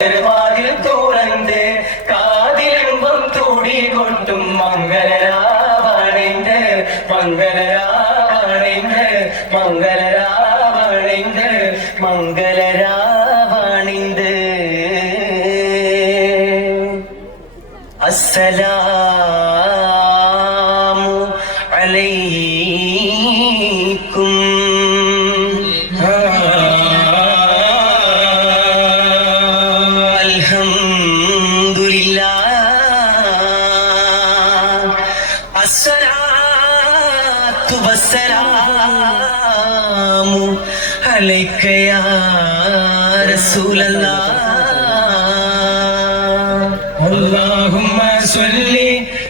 വാതിൽ തുറന്ന് കാതിലെമ്പം തുടി കൊട്ടും മംഗളരാവണിന്റെ മംഗളരാവണിന്റെ മംഗളരാവണിന്റെ മംഗളരാവണിന്റെ അസ്സലാമു അലൈക്കും. الصلاة والسلام عليك يا رسول الله. اللهم صل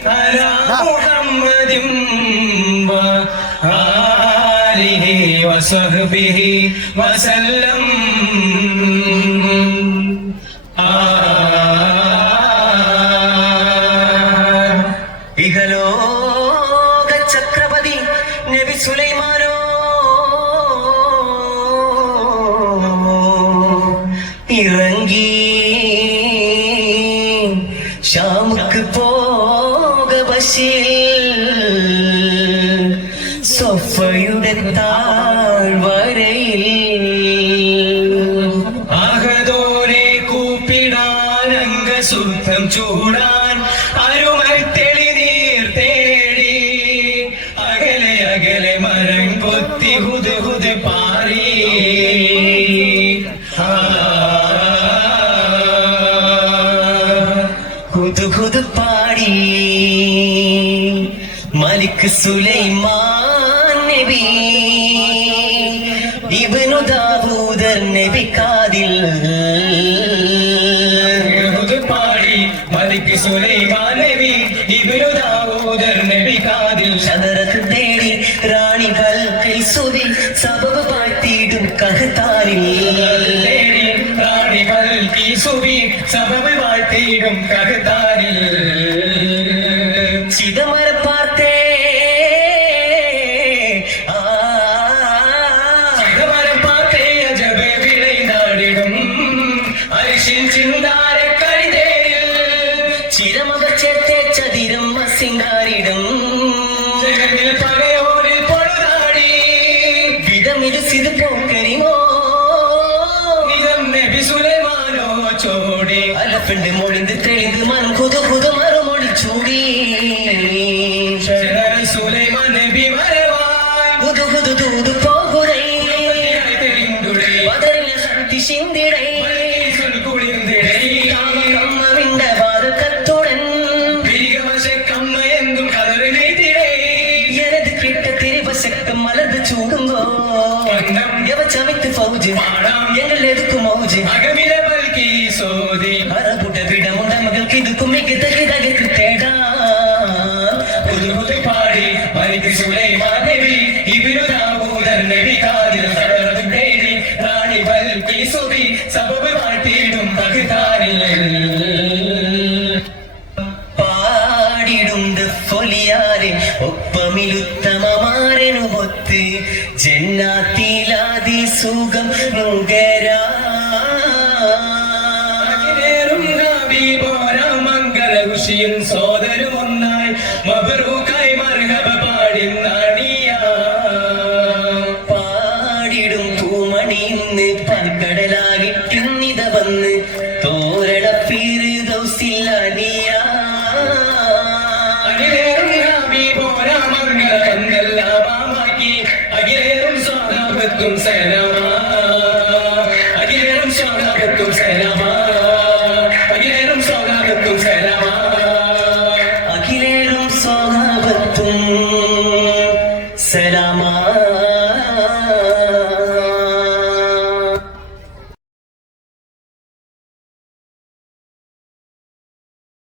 على محمد وآله وصحبه وسلم. ചക്രവർത്തി നബി സുലൈമാനോ ഇറങ്ങി ഷാമുക്ക് പോക ബശീർ സൊഫയുടെ താഴ്വരയിൽ ആഹദോരെ കൂപ്പിടാൻ അംഗസുത്തം ചൂടാൻ അരുമൈ തെളിനീർ തേടി അകലെ മരം കൊത്തി ഹുദ് ഹുദ് പാറി ഹുദ് ഹുദ് പാടി മലിക് സുലൈമാൻ നബി ഇബ്നു ദാവൂദർ നബി കാദിൽ ഹുദ് പാടി മലിക് സുലൈമാൻ നബി ഇബ്നു ദാവൂദർ നബി കാദിൽ ഷദറത്ത് തേടി റാണി ബൽഖീസുതി സബബ് പാട്ടിടും കഹ്താരിൽ തേടി റാണി ബൽഖീസുതി സബബ് പാട്ടിടും കഹ്താരിൽ ചിദമര പാർത്തേ ചിദമര പാർത്തേ അജബ് വിളை നാടിടും അരിശിൽ ചിന്താര കരിതേരിൽ ചിരമകൾ ചേർത്തേ ചതിരം സിംഗാരിടും ജഗന്നിൽ പകയോരിൽ പൊഴുതാടി വിധമിത് സിത് പോക്കരിമോ നിതം നബി സുലൈമാനോ ചോടി അലപ്പണ്ട് മൊഴിந்து തെളിந்து മനം കുതു കുതു മറുമൊഴി ചൂടി സുലൈമാൻ നബി മരവായി കുതു കുതു തൂതു പോകുടൈ ബദറിൽ ശക്തി ചിന്തിടൈ കുളിർന്നിടൈ അമ്മവിന്റെ വാദക്കത്തുടൻ കമ്മ എന്തും കലറിനീതിടൈ എനത് കിട്ട തിരുവശക്തം മലത് ചൂടുമ്പോ യവ ചമിത്ത് ഫൗജ് എങ്ങൾ എതുക്കു മൗജ് അകമില ബൽക്കി സോദി അറകുട വിടമുണ്ട മകൾക്ക് ഇതുക്കും മികതകിതകൾക്ക് തേടാ ഹുദ് ഹുദ് പാടി മലിക് സുലൈമാൻ നബി ഇബ്നു ദാവൂദർ നബി കാദിൽ സദറത്ത് തേടി റാണി ബൽഖീസുതി സബബ് പാട്ടിടും ബഗ്ദാദിൽ പാടിടുണ്ട് ഫൊലിയാരെ ഒപ്പമിലുത്തമമാരനുമൊത്ത് ജന്നാത്തിലാദി സുഖം നുകരാ മംഗളകുഷിയും സോദരും ഒന്നായി മബ്റൂക്കായി മർഹബ പാടി നാണിയ പാടിടും പൂമണി ഇന്ന് പാൽക്കടലാകിട്ടിന്നിത വന്ന് തോരണ ഫിർദൗസിലാനിയ അകിലേറും നബി പോരാ മംഗള കന്നെല്ലാം ആമാക്കി അകിലേറും സ്വഹാബത്തും സേന